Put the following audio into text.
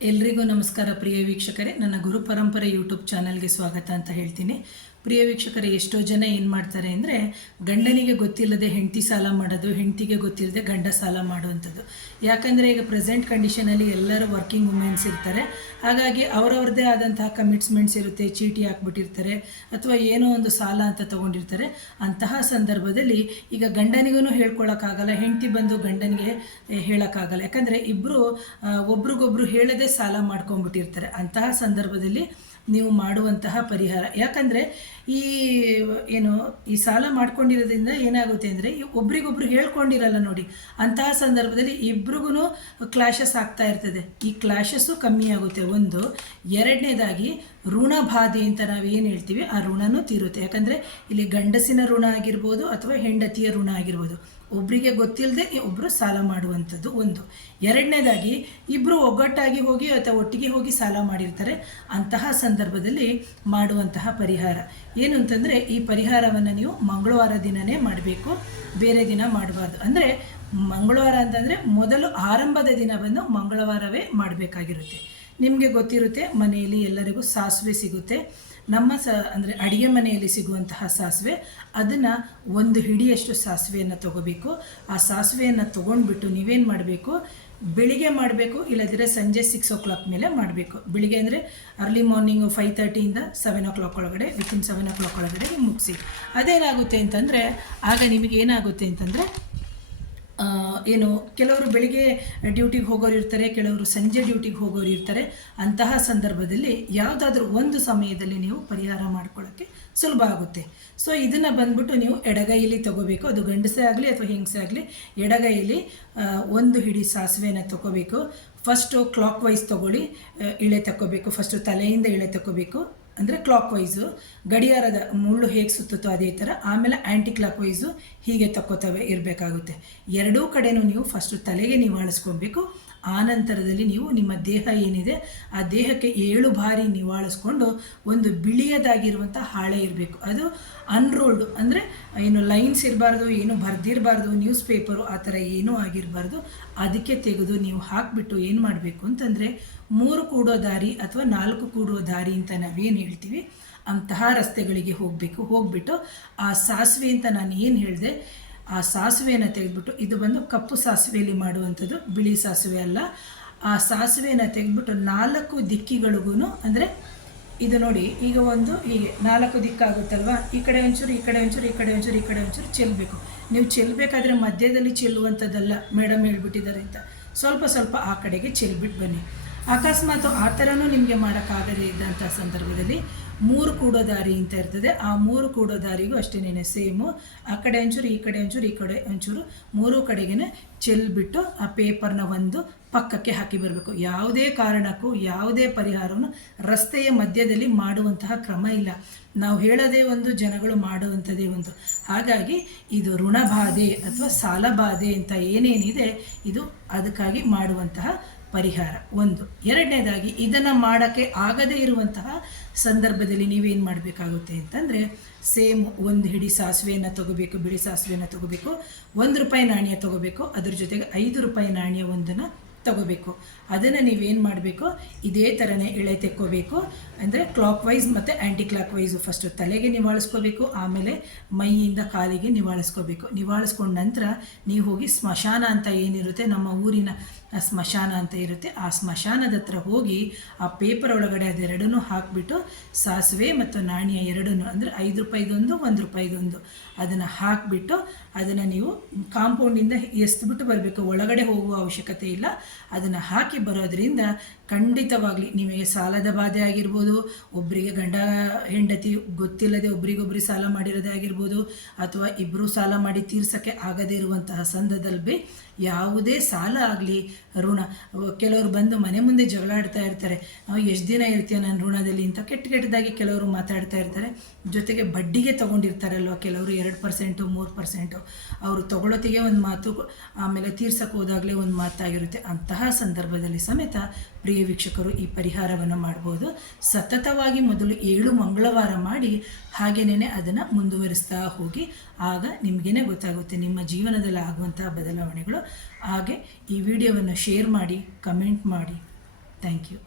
ಎಲ್ರಿಗೂ ನಮಸ್ಕಾರ ಪ್ರಿಯ ವೀಕ್ಷಕರೇ, ನನ್ನ ಗುರು ಪರಂಪರೆ ಯೂಟ್ಯೂಬ್ ಚಾನಲ್ಗೆ ಸ್ವಾಗತ ಅಂತ ಹೇಳ್ತೀನಿ. ಪ್ರಿಯ ವೀಕ್ಷಕರೇ, ಎಷ್ಟೋ ಜನ ಏನು ಮಾಡ್ತಾರೆ ಅಂದರೆ ಗಂಡನಿಗೆ ಗೊತ್ತಿಲ್ಲದೆ ಹೆಂಡತಿ ಸಾಲ ಮಾಡೋದು, ಹೆಂಡತಿಗೆ ಗೊತ್ತಿಲ್ಲದೆ ಗಂಡ ಸಾಲ ಮಾಡುವಂಥದ್ದು. ಯಾಕಂದರೆ ಈಗ ಪ್ರೆಸೆಂಟ್ ಕಂಡೀಷನಲ್ಲಿ ಎಲ್ಲರೂ ವರ್ಕಿಂಗ್ ವುಮೆನ್ಸ್ ಇರ್ತಾರೆ. ಹಾಗಾಗಿ ಅವರವ್ರದ್ದೇ ಆದಂತಹ ಕಮಿಟ್ಸ್ಮೆಂಟ್ಸ್ ಇರುತ್ತೆ, ಚೀಟಿ ಹಾಕ್ಬಿಟ್ಟಿರ್ತಾರೆ ಅಥವಾ ಏನೋ ಒಂದು ಸಾಲ ಅಂತ ತೊಗೊಂಡಿರ್ತಾರೆ. ಅಂತಹ ಸಂದರ್ಭದಲ್ಲಿ ಈಗ ಗಂಡನಿಗೂ ಹೇಳ್ಕೊಳಕ್ಕಾಗಲ್ಲ, ಹೆಂಡತಿ ಬಂದು ಗಂಡನಿಗೆ ಹೇಳೋಕ್ಕಾಗಲ್ಲ. ಯಾಕಂದರೆ ಇಬ್ಬರು ಒಬ್ರಿಗೊಬ್ರು ಹೇಳದೆ ಸಾಲ ಮಾಡ್ಕೊಂಡ್ಬಿಟ್ಟಿರ್ತಾರೆ. ಅಂತಹ ಸಂದರ್ಭದಲ್ಲಿ ನೀವು ಮಾಡುವಂತಹ ಪರಿಹಾರ, ಯಾಕಂದರೆ ಈ ಸಾಲ ಮಾಡ್ಕೊಂಡಿರೋದ್ರಿಂದ ಏನಾಗುತ್ತೆ ಅಂದರೆ ಒಬ್ರಿಗೊಬ್ರು ಹೇಳ್ಕೊಂಡಿರಲ್ಲ ನೋಡಿ. ಅಂತಹ ಸಂದರ್ಭದಲ್ಲಿ ಇಬ್ರಿಗೂ ಕ್ಲಾಶಸ್ ಆಗ್ತಾ ಇರ್ತದೆ. ಈ ಕ್ಲಾಶಸ್ಸು ಕಮ್ಮಿ ಆಗುತ್ತೆ ಒಂದು. ಎರಡನೇದಾಗಿ ಋಣ ಬಾಧೆ ಅಂತ ನಾವೇನು ಹೇಳ್ತೀವಿ ಆ ಋಣನೂ ತೀರುತ್ತೆ. ಯಾಕಂದರೆ ಇಲ್ಲಿ ಗಂಡಸಿನ ಋಣ ಆಗಿರ್ಬೋದು ಅಥವಾ ಹೆಂಡತಿಯ ಋಣ ಆಗಿರ್ಬೋದು, ಒಬ್ಬರಿಗೆ ಗೊತ್ತಿಲ್ಲದೆ ಒಬ್ಬರು ಸಾಲ ಮಾಡುವಂಥದ್ದು ಒಂದು. ಎರಡನೇದಾಗಿ ಇಬ್ಬರು ಒಗ್ಗಟ್ಟಾಗಿ ಹೋಗಿ ಅಥವಾ ಒಟ್ಟಿಗೆ ಹೋಗಿ ಸಾಲ ಮಾಡಿರ್ತಾರೆ. ಅಂತಹ ಸಂದರ್ಭದಲ್ಲಿ ಮಾಡುವಂತಹ ಪರಿಹಾರ ಏನು ಅಂತಂದರೆ, ಈ ಪರಿಹಾರವನ್ನು ನೀವು ಮಂಗಳವಾರ ದಿನವೇ ಮಾಡಬೇಕು, ಬೇರೆ ದಿನ ಮಾಡಬಾರ್ದು. ಅಂದರೆ ಮಂಗಳವಾರ ಅಂತಂದರೆ ಮೊದಲು ಆರಂಭದ ದಿನ ಬಂದು ಮಂಗಳವಾರವೇ ಮಾಡಬೇಕಾಗಿರುತ್ತೆ. ನಿಮಗೆ ಗೊತ್ತಿರುತ್ತೆ, ಮನೆಯಲ್ಲಿ ಎಲ್ಲರಿಗೂ ಸಾಸಿವೆ ಸಿಗುತ್ತೆ. ನಮ್ಮ ಅಂದರೆ ಅಡುಗೆ ಮನೆಯಲ್ಲಿ ಸಿಗುವಂತಹ ಸಾಸಿವೆ, ಅದನ್ನು ಒಂದು ಹಿಡಿಯಷ್ಟು ಸಾಸಿವೆಯನ್ನು ತೊಗೋಬೇಕು. ಆ ಸಾಸಿವೆಯನ್ನು ತೊಗೊಂಡ್ಬಿಟ್ಟು ನೀವೇನು ಮಾಡಬೇಕು, ಬೆಳಿಗ್ಗೆ ಮಾಡಬೇಕು, ಇಲ್ಲದಿದ್ದರೆ ಸಂಜೆ 6 o'clock ಮೇಲೆ ಮಾಡಬೇಕು. ಬೆಳಿಗ್ಗೆ ಅಂದರೆ ಅರ್ಲಿ ಮಾರ್ನಿಂಗು 5:30 7 o'clock ಒಳಗಡೆ, ವಿತಿನ್ 7 o'clock ಒಳಗಡೆ ಮುಗಿಸಿ. ಅದೇನಾಗುತ್ತೆ ಅಂತಂದರೆ ಆಗ ನಿಮಗೆ ಏನಾಗುತ್ತೆ ಅಂತಂದರೆ ಕೆಲವರು ಬೆಳಿಗ್ಗೆ ಡ್ಯೂಟಿಗೆ ಹೋಗೋರು ಇರ್ತಾರೆ, ಕೆಲವರು ಸಂಜೆ ಡ್ಯೂಟಿಗೆ ಹೋಗೋರು ಇರ್ತಾರೆ. ಅಂತಹ ಸಂದರ್ಭದಲ್ಲಿ ಯಾವುದಾದ್ರೂ ಒಂದು ಸಮಯದಲ್ಲಿ ನೀವು ಪರಿಹಾರ ಮಾಡ್ಕೊಳ್ಳೋಕ್ಕೆ ಸುಲಭ ಆಗುತ್ತೆ. ಸೊ ಇದನ್ನು ಬಂದ್ಬಿಟ್ಟು ನೀವು ಎಡಗೈಯಲ್ಲಿ ತೊಗೋಬೇಕು. ಅದು ಗಂಡಸೇ ಆಗಲಿ ಅಥವಾ ಹೆಂಗಸೇ ಆಗಲಿ, ಎಡಗೈಯಲ್ಲಿ ಒಂದು ಹಿಡಿ ಸಾಸಿವೆಯನ್ನು ತೊಗೋಬೇಕು. ಫಸ್ಟು ಕ್ಲಾಕ್ ವೈಸ್ ತೊಗೊಳ್ಳಿ, ಇಳೆ ತಗೋಬೇಕು. ಫಸ್ಟು ತಲೆಯಿಂದ ಇಳೆ ತಗೋಬೇಕು, ಅಂದರೆ ಕ್ಲಾಕ್ ವೈಸು, ಗಡಿಯಾರದ ಮುಳ್ಳು ಹೇಗೆ ಸುತ್ತುತ್ತೋ ಅದೇ ಥರ. ಆಮೇಲೆ ಆ್ಯಂಟಿ ಕ್ಲಾಕ್ ವೈಸು ಹೀಗೆ ತಕ್ಕೋತವೆ ಇರಬೇಕಾಗುತ್ತೆ. ಎರಡೂ ಕಡೆಯೂ ನೀವು ಫಸ್ಟು ತಲೆಗೆ ನಿವಾಳಿಸ್ಕೊಬೇಕು. ಆ ನಂತರದಲ್ಲಿ ನೀವು ನಿಮ್ಮ ದೇಹ ಏನಿದೆ ಆ ದೇಹಕ್ಕೆ 7 ಬಾರಿ ನಿವಾಳಿಸ್ಕೊಂಡು ಒಂದು ಬಿಳಿಯದಾಗಿರುವಂಥ ಹಾಳೆ ಇರಬೇಕು. ಅದು ಅನ್ರೋಲ್ಡು, ಅಂದರೆ ಲೈನ್ಸ್ ಇರಬಾರ್ದು, ಏನು ಬರೆದಿರಬಾರ್ದು, ನ್ಯೂಸ್ ಪೇಪರು ಆ ಥರ ಏನೂ ಆಗಿರಬಾರ್ದು. ಅದಕ್ಕೆ ತೆಗೆದು ನೀವು ಹಾಕಿಬಿಟ್ಟು ಏನು ಮಾಡಬೇಕು ಅಂತಂದರೆ 3 ಕೂಡೋ ದಾರಿ ಅಥವಾ 4 ಕೂಡೋ ದಾರಿ ಅಂತ ನಾವೇನು ಹೇಳ್ತೀವಿ ಅಂತಹ ರಸ್ತೆಗಳಿಗೆ ಹೋಗ್ಬಿಟ್ಟು ಆ ಸಾಸಿವೆ ಅಂತ ನಾನು ಏನು ಹೇಳಿದೆ ಆ ಸಾಸಿವೆಯನ್ನು ತೆಗೆದುಬಿಟ್ಟು, ಇದು ಬಂದು ಕಪ್ಪು ಸಾಸಿವೆಯಲ್ಲಿ ಮಾಡುವಂಥದ್ದು, ಬಿಳಿ ಸಾಸಿವೆ ಅಲ್ಲ. ಆ ಸಾಸಿವೆಯನ್ನು ತೆಗೆದುಬಿಟ್ಟು 4 ದಿಕ್ಕಿಗಳಿಗೂ, ಅಂದರೆ ಇದು ನೋಡಿ ಈಗ ಹೀಗೆ 4 ದಿಕ್ಕಾಗುತ್ತಲ್ವ, ಈ ಕಡೆ ಒಂಚೂರು, ಈ ಕಡೆ ಒಂಚೂರು, ಈ ಕಡೆ ಒಂಚೂರು, ಈ ಕಡೆ ಒಂಚೂರು ಚೆಲ್ಲಬೇಕು. ನೀವು ಚೆಲ್ಲಬೇಕಾದ್ರೆ ಮಧ್ಯದಲ್ಲಿ ಚೆಲ್ಲುವಂಥದ್ದಲ್ಲ, ಮೇಡಮ್ ಹೇಳ್ಬಿಟ್ಟಿದ್ದಾರೆ ಅಂತ. ಸ್ವಲ್ಪ ಸ್ವಲ್ಪ ಆ ಕಡೆಗೆ ಚೆಲ್ಬಿಟ್ಟು ಬನ್ನಿ. ಅಕಸ್ಮಾತ್ ಆ ಥರನೂ ನಿಮಗೆ ಮಾಡೋಕ್ಕಾಗದೇ ಇದ್ದಂಥ ಸಂದರ್ಭದಲ್ಲಿ 3 ಕೂಡೋ ದಾರಿ ಅಂತ ಇರ್ತದೆ. ಆ 3 ಕೂಡೋ ದಾರಿಗೂ ಅಷ್ಟೇನೇ ಸೇಮು, ಆ ಕಡೆ ಒಂಚೂರು, ಈ ಕಡೆ ಒಂಚೂರು, ಈ ಕಡೆ ಒಂಚೂರು, 3 ಕಡೆಗೇ ಚೆಲ್ಬಿಟ್ಟು ಆ ಪೇಪರ್ನ ಒಂದು ಪಕ್ಕಕ್ಕೆ ಹಾಕಿ ಬರಬೇಕು. ಯಾವುದೇ ಕಾರಣಕ್ಕೂ ಯಾವುದೇ ಪರಿಹಾರವನ್ನು ರಸ್ತೆಯ ಮಧ್ಯದಲ್ಲಿ ಮಾಡುವಂತಹ ಕ್ರಮ ಇಲ್ಲ. ನಾವು ಹೇಳೋದೇ ಒಂದು, ಜನಗಳು ಮಾಡುವಂಥದ್ದೇ ಒಂದು. ಹಾಗಾಗಿ ಇದು ಋಣಬಾಧೆ ಅಥವಾ ಸಾಲಬಾಧೆ ಅಂತ ಏನೇನಿದೆ ಇದು ಅದಕ್ಕಾಗಿ ಮಾಡುವಂತಹ ಪರಿಹಾರ ಒಂದು. ಎರಡನೇದಾಗಿ ಇದನ್ನು ಮಾಡೋಕ್ಕೆ ಆಗದೇ ಇರುವಂತಹ ಸಂದರ್ಭದಲ್ಲಿ ನೀವೇನು ಮಾಡಬೇಕಾಗುತ್ತೆ ಅಂತಂದರೆ, ಸೇಮ್ ಒಂದು ಹಿಡಿ ಸಾಸಿವೆಯನ್ನು ತೊಗೋಬೇಕು, ಬಿಳಿ ಸಾಸಿವೆಯನ್ನು ತೊಗೋಬೇಕು, ₹1 ನಾಣ್ಯ ತೊಗೋಬೇಕು, ಅದ್ರ ಜೊತೆಗೆ ₹5 ನಾಣ್ಯ ಒಂದನ್ನು ತೊಗೋಬೇಕು. ಅದನ್ನು ನೀವೇನು ಮಾಡಬೇಕು, ಇದೇ ಥರನೇ ಎಳೆ ತೆಕ್ಕೋಬೇಕು. ಅಂದರೆ ಕ್ಲಾಕ್ ವೈಸ್ ಮತ್ತು ಆ್ಯಂಟಿ ಕ್ಲಾಕ್ ವೈಸು. ಫಸ್ಟು ತಲೆಗೆ ನಿವಾಳಿಸ್ಕೋಬೇಕು, ಆಮೇಲೆ ಮೈಯಿಂದ ಕಾಲಿಗೆ ನಿವಾಳಿಸ್ಕೋಬೇಕು. ನಿವಾಳಿಸ್ಕೊಂಡ ನಂತರ ನೀವು ಹೋಗಿ ಸ್ಮಶಾನ ಅಂತ ಏನಿರುತ್ತೆ, ನಮ್ಮ ಊರಿನ ಸ್ಮಶಾನ ಅಂತ ಇರುತ್ತೆ, ಆ ಸ್ಮಶಾನದ ಹತ್ರ ಹೋಗಿ ಆ ಪೇಪರ್ ಒಳಗಡೆ ಅದೆರಡನ್ನೂ ಹಾಕಿಬಿಟ್ಟು ಸಾಸಿವೆ ಮತ್ತು ನಾಣ್ಯ ಎರಡನ್ನೂ, ಅಂದರೆ ₹5 ₹1 ಅದನ್ನು ಹಾಕಿಬಿಟ್ಟು ಅದನ್ನು ನೀವು ಕಾಂಪೌಂಡಿಂದ ಎಸ್ದುಬಿಟ್ಟು ಬರಬೇಕು. ಒಳಗಡೆ ಹೋಗುವ ಅವಶ್ಯಕತೆ ಇಲ್ಲ. ಅದನ್ನು ಹಾಕಿ ಬರೋದ್ರಿಂದ ಖಂಡಿತವಾಗಲಿ ನಿಮಗೆ ಸಾಲದ ಬಾಧೆ ಆಗಿರ್ಬೋದು, ಒಬ್ಬರಿಗೆ ಗಂಡ ಹೆಂಡತಿ ಗೊತ್ತಿಲ್ಲದೆ ಒಬ್ರಿಗೊಬ್ರಿಗೆ ಸಾಲ ಮಾಡಿರೋದೇ ಆಗಿರ್ಬೋದು, ಅಥವಾ ಇಬ್ಬರು ಸಾಲ ಮಾಡಿ ತೀರ್ಸೋಕ್ಕೆ ಆಗದೇ ಇರುವಂತಹ ಸಂದರ್ಭದಲ್ಲಿ ಯಾವುದೇ ಸಾಲ ಆಗಲಿ ಋಣ, ಕೆಲವರು ಬಂದು ಮನೆ ಮುಂದೆ ಜಗಳ ಆಡ್ತಾ ಇರ್ತಾರೆ, ಎಷ್ಟು ದಿನ ಇರ್ತೀಯ ನಾನು ಋಣದಲ್ಲಿ ಅಂತ ಕೆಟ್ಟದಾಗಿ ಕೆಲವರು ಮಾತಾಡ್ತಾ ಇರ್ತಾರೆ. ಜೊತೆಗೆ ಬಡ್ಡಿಗೆ ತೊಗೊಂಡಿರ್ತಾರಲ್ವ ಕೆಲವರು 2% 3%, ಅವರು ತೊಗೊಳೋತ್ತಿಗೆ ಒಂದು ಮಾತು, ಆಮೇಲೆ ತೀರ್ಸಕ್ಕೆ ಹೋದಾಗಲೇ ಒಂದು ಮಾತಾಗಿರುತ್ತೆ. ಅಂತಹ ಸಂದರ್ಭದಲ್ಲಿ ಸಮೇತ ಪ್ರಿಯ ವೀಕ್ಷಕರು ಈ ಪರಿಹಾರವನ್ನು ಮಾಡ್ಬೋದು. ಸತತವಾಗಿ ಮೊದಲು 7 ಮಂಗಳವಾರ ಮಾಡಿ ಹಾಗೇನೇ ಅದನ್ನು ಮುಂದುವರಿಸ್ತಾ ಹೋಗಿ. ಆಗ ನಿಮಗೇ ಗೊತ್ತಾಗುತ್ತೆ ನಿಮ್ಮ ಜೀವನದಲ್ಲಿ ಆಗುವಂತಹ ಬದಲಾವಣೆಗಳು. ಹಾಗೆ ಈ ವಿಡಿಯೋವನ್ನು ಶೇರ್ ಮಾಡಿ, ಕಮೆಂಟ್ ಮಾಡಿ. Thank you.